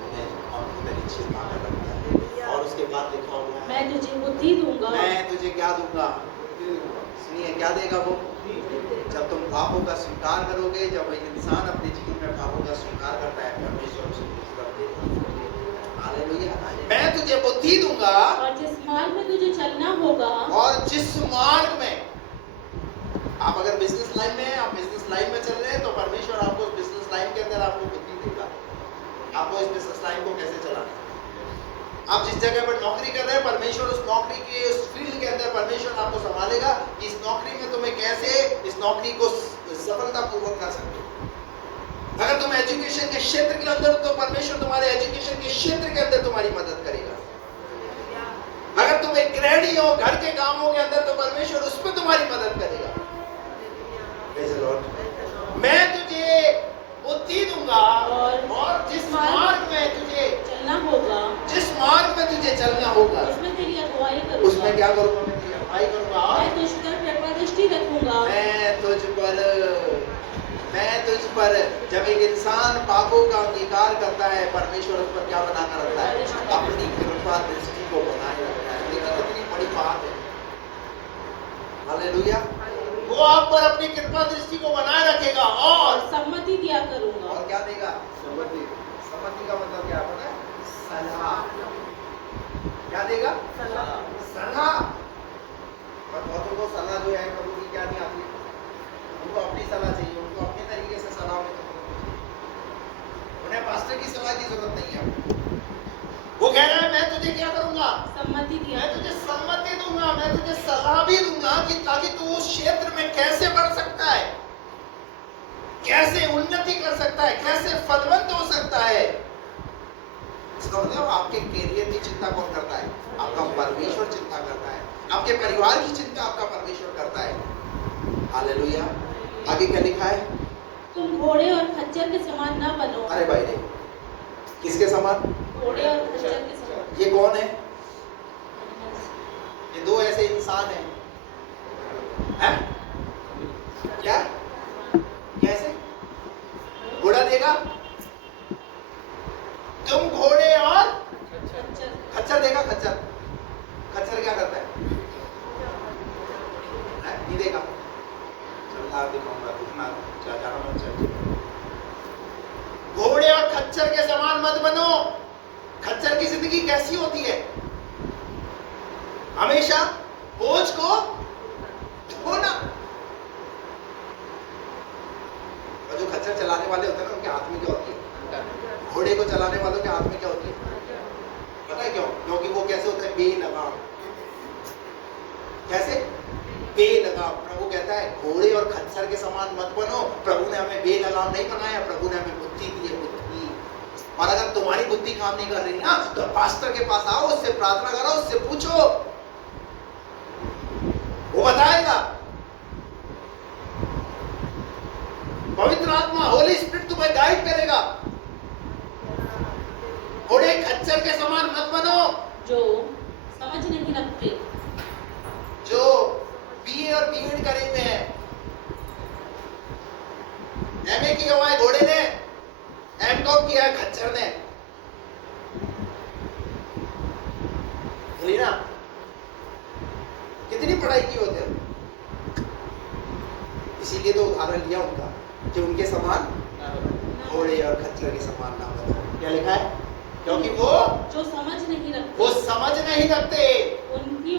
उन्हें पंखों तले छिपा कर रखता है। और उसके बाद लिखा हुआ है, मैं तुझे बुद्धि दूंगा। मैं तुझे क्या दूंगा? सुनिए, क्या देगा वो? जब तुम पापों का स्वीकार करोगे, जब एक इंसान अपने जीवन में पापों का स्वीकार करता है, परमेश्वर उसे बुद्धि देगा। हालेलुया। मैं तुझे बुद्धि दूंगा और जिस मार्ग में तुझे चलना होगा। और जिस मार्ग में आप अगर बिजनेस लाइन में हैं, आप बिजनेस लाइन में चल रहे हैं तो परमेश्वर आपको बिजनेस लाइन के अंदर आपको बुद्धि देगा, आपको इस बिजनेस लाइन को कैसे चलाना है। आप जिस जगह पर नौकरी कर रहे हैं, परमेश्वर उस नौकरी के उस फील्ड के अंदर परमेश्वर आपको संभालेगा कि इस नौकरी में तुम्हें कैसे इस नौकरी को सफलतापूर्वक कर सकते हो। अगर तुम एजुकेशन के क्षेत्र के अंदर तो परमेश्वर तुम्हारे एजुकेशन के क्षेत्र के अंदर तुम्हारी मदद करेगा। अगर तुम एक गृहिणी हो, घर के कामों के अंदर, तो परमेश्वर उस पर तुम्हारी मदद करेगा। Praise the Lord. मैं तुझे बुद्धि दूंगा और जिस मार्ग में तुझे चलना होगा, जिस मार्ग में तुझे चलना होगा, उसमें तेरी अगुवाई करूंगा। उसमें क्या करूंगा? मैं तेरी अगुवाई करूंगा। मैं तुझ पर कृपा दृष्टि रखूंगा। मैं तुझ पर मैं तुझ पर, जब एक इंसान पापों का अंगीकार करता है, परमेश्वर उस पर क्या बनाकर रखता है? अपनी कृपा दृष्टि को बनाए रखता है। देखिए कितनी बड़ी बात है। हालेलुया। वो आप पर अपनी कृपा दृष्टि को बनाए रखेगा और सम्मति दिया करूंगा। और क्या देगा? सम्मति। सम्मति का मतलब क्या पता है? सलाह। क्या देगा? सलाह। पर बहुतों को सलाह जो है प्रभु की क्या नहीं आती है, उनको अपनी सलाह चाहिए, उनको अपने तरीके से सलाह में उन्हें पास्टर की सलाह की जरूरत नहीं है। वो कह रहा है मैं तुझे क्या करूंगा? सम्मति दिया। मैं तुझे सम्मति दूंगा, मैं तुझे सलाह भी दूंगा कि ताकि तू उस क्षेत्र में कैसे बढ़ सकता है, कैसे उन्नति कर सकता है, कैसे फलवंत हो सकता है। इसका मतलब आपके कैरियर की चिंता कौन करता है? आपका परमेश्वर चिंता करता है। आपके परिवार की चिंता आपका परमेश्वर करता है। हालेलुया। आगे क्या लिखा है? तुम घोड़े और खच्चर के समान न बनो। अरे भाई रे, किसके समान? घोड़े और खच्चर के समान। ये कौन है? ये दो ऐसे इंसान हैं। हैं? क्या? कैसे? घोड़ा देगा? तुम घोड़े और खच्चर देगा। खच्चर, खच्चर क्या करता है? नहीं देगा। चलता दिखाऊंगा, दिखना जाना मत चाहिए। घोड़े और खच्चर के समान मत बनो। खच्चर की जिंदगी कैसी होती है? हमेशा बोझ को ढोना। और जो खच्चर चलाने वाले होते हैं ना, उनके हाथ में क्या होती है? घोड़े को चलाने वालों के हाथ में क्या होती है? पता है क्यों? क्योंकि वो कैसे होते हैं? बेलगाम। कैसे? बेलगाम। प्रभु कहता है घोड़े और खच्चर के समान मत बनो। प्रभु ने हमें बेलगाम नहीं बनाया, प्रभु ने हमें बुद्धि दी है, बुद्धि। और अगर तुम्हारी बुद्धि काम नहीं कर रही ना, तो पास्टर के पास आओ, उससे प्रार्थना करो, उससे पूछो, वो बताएगा। पवित्र आत्मा, होली स्पिरिट तुम्हें गाइड करेगा। घोड़े खच्चर के समान मत बनो, जो समझ नहीं रखते, जो बीए और बीएड करे हुए हैं। एमए किया हुआ है घोड़े ने, एमकॉम किया है खच्चर ने। ना, कितनी पढ़ाई की होते हैं। इसीलिए तो उदाहरण लिया उनका कि उनके समान घोड़े और खच्चर के समान ना बनो। क्या लिखा है? क्योंकि वो जो समझ नहीं रखते, वो समझ नहीं रखते। उनकी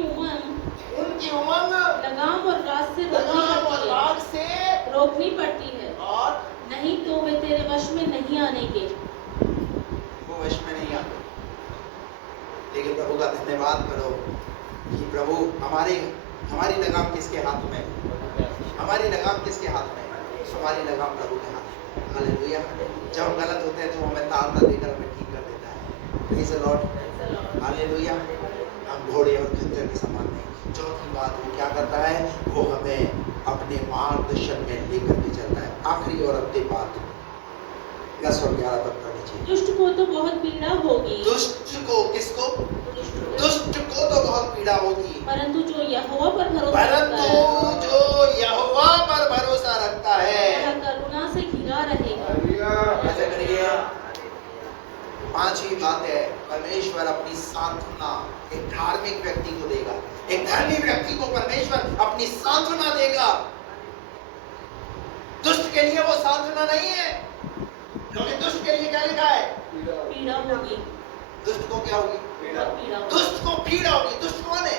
उमंग लगाम और राग से रोकनी पड़ती है, और नहीं तो वे तेरे वश में नहीं आने के। वो वश में नहीं आते। लेकिन प्रभु का धन्यवाद करो कि प्रभु हमारी लगाम किसके हाथ में? हमारी लगाम किसके हाथ में? हमारी लगाम प्रभु के हाथ में। हालेलुया। जब हम गलत होते हैं तो हमें तार ना देकर हमें ठीक कर देता है। Praise the Lord. हालेलुया। हम घोड़े और खच्चर के समान नहीं। चौथी बात, वो क्या करता है? वो हमें अपने मार्गदर्शन में लेकर के चलता है। आखिरी और अंतिम बात 10 और 11 तक पढ़नी चाहिए। दुष्ट को तो बहुत पीड़ा होगी। दुष्ट को, किसको? दुष्ट को तो बहुत पीड़ा होगी, परंतु जो यहोवा पर भरोसा रखता परंतु है, जो यहोवा पर भरोसा रखता है वह करुणा से घिरा रहेगा। ऐसे करिए। पांचवी बात है, परमेश्वर अपनी सांत्वना एक धार्मिक व्यक्ति को देगा। एक धर्मी व्यक्ति को परमेश्वर अपनी सांत्वना देगा। दुष्ट के लिए वो सांत्वना नहीं है, क्योंकि दुष्ट के लिए क्या लिखा है? पीड़ा होगी। दुष्ट को क्या होगी? पीड़ा। दुष्ट को पीड़ा होगी। दुष्ट कौन है?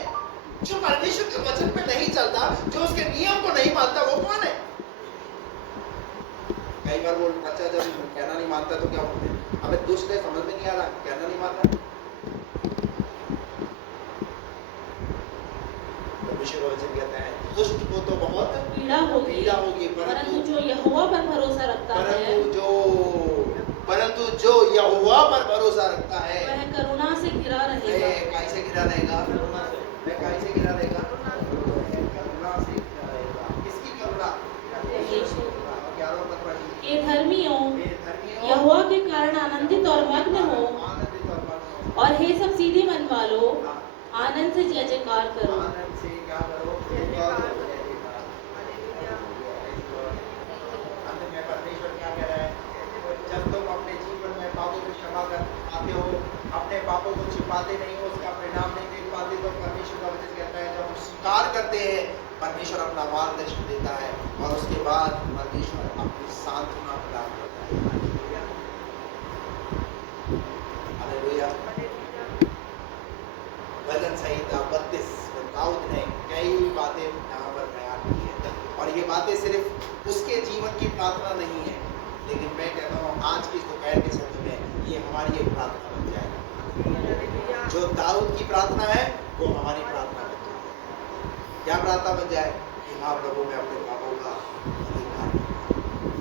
जो परमेश्वर के वचन पे नहीं चलता, जो उसके नियम को नहीं मानता, वो कौन है? कई बार वो बच्चा जब कहना नहीं मानता तो क्या बोलते हैं? अबे दुष्ट है, समझ में नहीं आ रहा, कहना नहीं मानता। परमेश्वर का वचन कहता है दुष्ट को तो बहुत पीड़ा होगी, परंतु जो यहोवा पर भरोसा रखता है, परंतु जो यहोवा पर भरोसा रखता है, वह करुणा से घिरा रहेगा। काहे से घिरा रहेगा? मैं काहे से घिरा रहेगा? करुणा से घिरा रहेगा। किसकी करुणा? ये धर्मियों यहोवा के कारण आनंदित और मग्न हो, और हे सब सीधे मन वालों, आनंद से जय जयकार करो। आनंद से क्या करो? पाते नहीं हो, उसका परिणाम नहीं देख पाते, तो परमेश्वर का वचन कहता है जब हम स्वीकार करते हैं परमेश्वर अपना मार्गदर्शन देता है और उसके बाद परमेश्वर अपनी सांत्वना प्रदान करता है। हालेलुया। भजन संहिता 32 में दाऊद ने कई बातें यहाँ पर बयान की है और ये बातें सिर्फ उसके जीवन की प्रार्थना नहीं है, लेकिन मैं कहता हूँ आज की दोपहर के समय में ये हमारी एक प्रार्थना बन जाएगी। जो दाऊद की प्रार्थना है वो हमारी प्रार्थना बन जाए। क्या प्रार्थना बन जाए कि हाँ प्रभु मैं अपने पापों का अधिकार,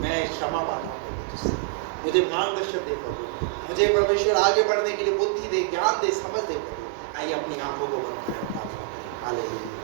मैं क्षमा पाता हूँ तुझसे, मुझे मार्गदर्शन दे प्रभु, मुझे परमेश्वर आगे बढ़ने के लिए बुद्धि दे, ज्ञान दे, समझ दे प्रभु। आइए अपनी आंखों को बंद करें, प्रार्थना करें। हालेलुया।